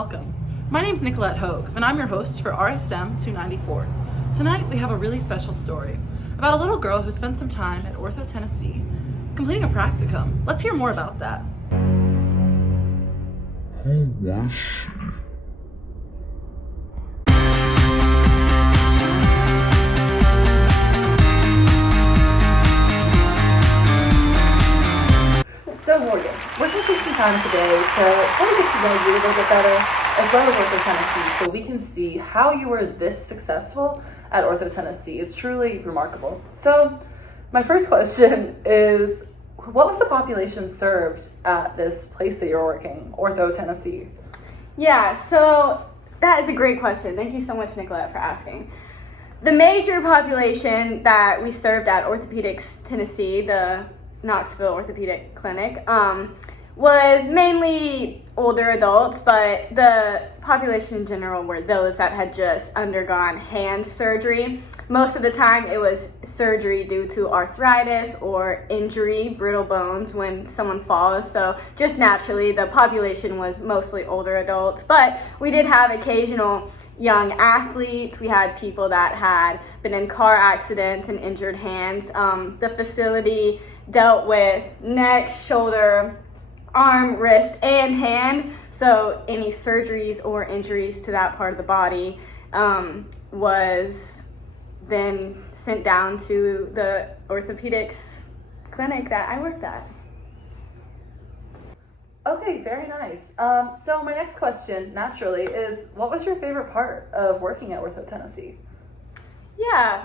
welcome. My name's Nicolette Hogue, and I'm your host for RSM 294. Tonight, we have a really special story about a little girl who spent some time at Ortho, Tennessee, completing a practicum. Let's hear more about that. Who was she? So Morgan, we're going to take some time today to kind of get to know you a little bit better, as well as Ortho Tennessee, so we can see how you were this successful at Ortho Tennessee. It's truly remarkable. So my first question is, what was the population served at this place that you're working, Ortho Tennessee? Yeah, so that is a great question. Thank you so much, Nicolette, for asking. The major population that we served at Orthopedics Tennessee, the Knoxville Orthopedic Clinic, was mainly older adults, but the population in general were those that had just undergone hand surgery. Most of the time it was surgery due to arthritis or injury, brittle bones when someone falls. So just naturally the population was mostly older adults, but we did have occasional young athletes. We had people that had been in car accidents and injured hands. The facility dealt with neck, shoulder, arm, wrist, and hand. So any surgeries or injuries to that part of the body was then sent down to the orthopedics clinic that I worked at. Okay, very nice. So my next question, naturally, is what was your favorite part of working at Ortho Tennessee? Yeah,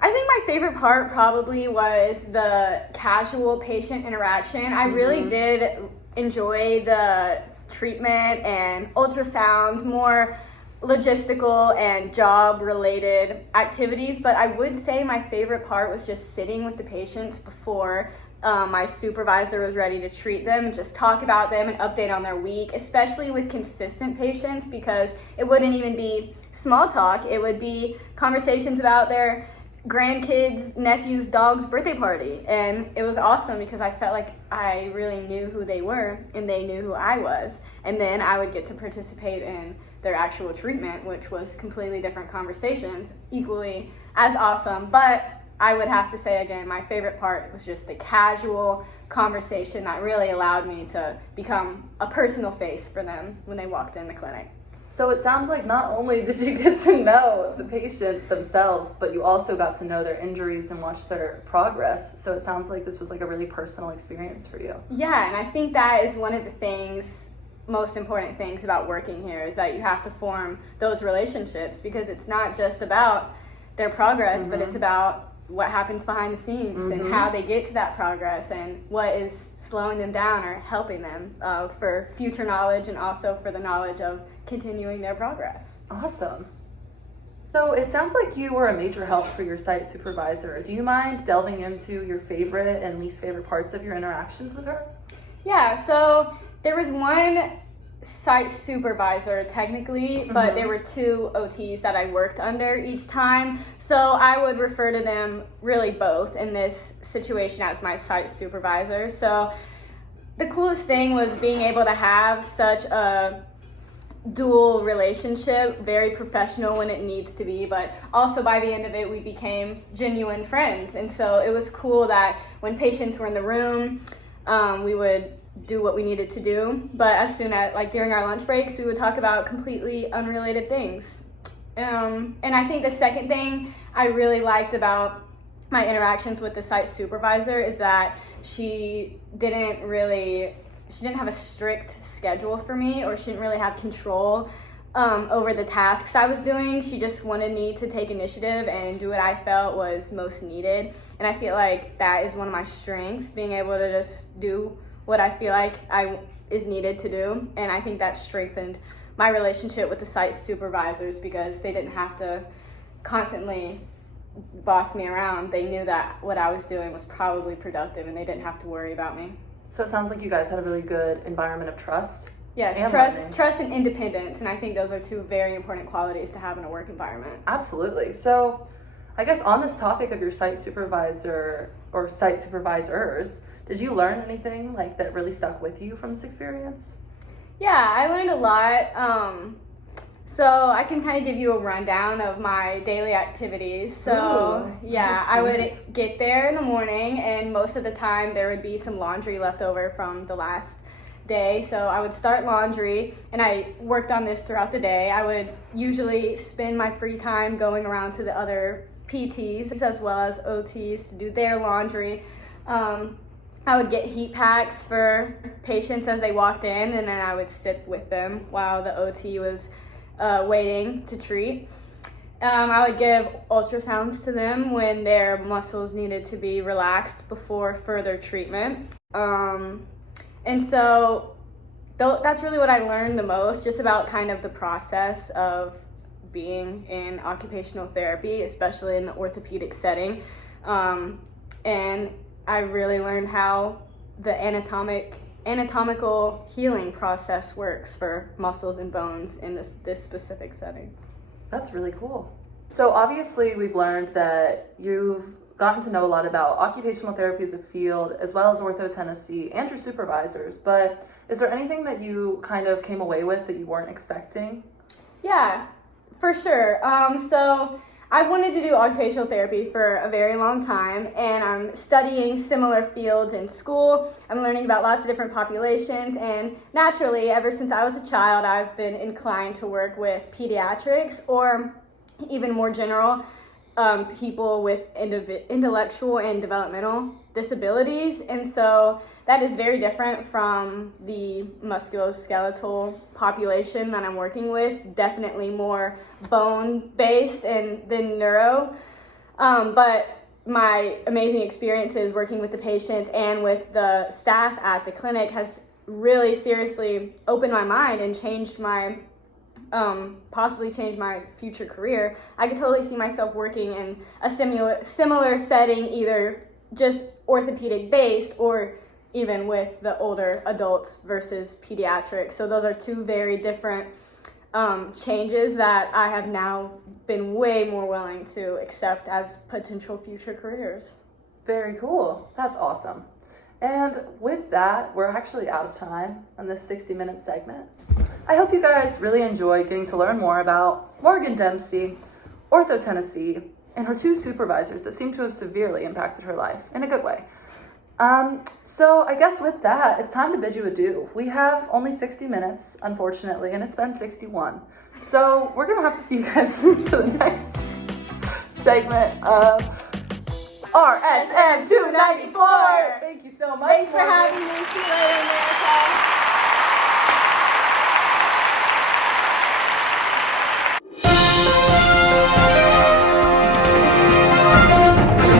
I think my favorite part probably was the casual patient interaction. I really did enjoy the treatment and ultrasounds, more logistical and job related activities, but I would say my favorite part was just sitting with the patients before my supervisor was ready to treat them and just talk about them and update on their week, especially with consistent patients, because it wouldn't even be small talk. It would be conversations about their grandkids, nephews, dog's birthday party. And it was awesome because I felt like I really knew who they were and they knew who I was. And then I would get to participate in their actual treatment, which was completely different conversations, equally as awesome. But I would have to say again, my favorite part was just the casual conversation that really allowed me to become a personal face for them when they walked in the clinic. So it sounds like not only did you get to know the patients themselves, but you also got to know their injuries and watch their progress. So it sounds like this was like a really personal experience for you. Yeah, and I think that is one of the things, most important things about working here, is that you have to form those relationships, because it's not just about their progress, but it's about what happens behind the scenes and how they get to that progress and what is slowing them down or helping them for future knowledge and also for the knowledge of continuing their progress. Awesome. So it sounds like you were a major help for your site supervisor. Do you mind delving into your favorite and least favorite parts of your interactions with her? Yeah, so there was one site supervisor technically, but there were two OTs that I worked under each time. So I would refer to them really both in this situation as my site supervisor. So the coolest thing was being able to have such a dual relationship, very professional when it needs to be, but also by the end of it we became genuine friends. And so it was cool that when patients were in the room, we would do what we needed to do, but as soon as, like, during our lunch breaks, we would talk about completely unrelated things. And I think the second thing I really liked about my interactions with the site supervisor is that she didn't have a strict schedule for me, or she didn't really have control over the tasks I was doing. She just wanted me to take initiative and do what I felt was most needed. And I feel like that is one of my strengths, being able to just do what I feel like is needed to do. And I think that strengthened my relationship with the site supervisors, because they didn't have to constantly boss me around. They knew that what I was doing was probably productive and they didn't have to worry about me. So it sounds like you guys had a really good environment of trust. Yes, trust and independence, and I think those are two very important qualities to have in a work environment. Absolutely. So I guess on this topic of your site supervisor or site supervisors, did you learn anything like that really stuck with you from this experience? Yeah, I learned a lot. So I can kind of give you a rundown of my daily activities. So yeah, I would get there in the morning, and most of the time there would be some laundry left over from the last day. So I would start laundry, and I worked on this throughout the day. I would usually spend my free time going around to the other PTs as well as OTs to do their laundry. I would get heat packs for patients as they walked in, and then I would sit with them while the OT was waiting to treat. I would give ultrasounds to them when their muscles needed to be relaxed before further treatment. And so that's really what I learned the most, just about kind of the process of being in occupational therapy, especially in the orthopedic setting. And I really learned how the anatomical healing process works for muscles and bones in this specific setting. That's really cool. So obviously we've learned that you've gotten to know a lot about occupational therapy as a field, as well as Ortho Tennessee and your supervisors, but is there anything that you kind of came away with that you weren't expecting? Yeah, for sure. So I've wanted to do occupational therapy for a very long time, and I'm studying similar fields in school. I'm learning about lots of different populations, and naturally, ever since I was a child, I've been inclined to work with pediatrics, or even more general, people with intellectual and developmental disabilities. And so that is very different from the musculoskeletal population that I'm working with, definitely more bone-based and than neuro. But my amazing experiences working with the patients and with the staff at the clinic has really seriously opened my mind and changed my possibly change my future career. I could totally see myself working in a similar setting, either just orthopedic based or even with the older adults versus pediatrics. So those are two very different changes that I have now been way more willing to accept as potential future careers. Very cool. That's awesome. And with that, we're actually out of time on this 60-minute segment. I hope you guys really enjoyed getting to learn more about Morgan Dempsey, Ortho Tennessee, and her two supervisors that seem to have severely impacted her life in a good way. So I guess with that, it's time to bid you adieu. We have only 60 minutes, unfortunately, and it's been 61. So we're gonna have to see you guys to the next segment of RSM 294. Thank you so much. Thanks for having me. See you later, America.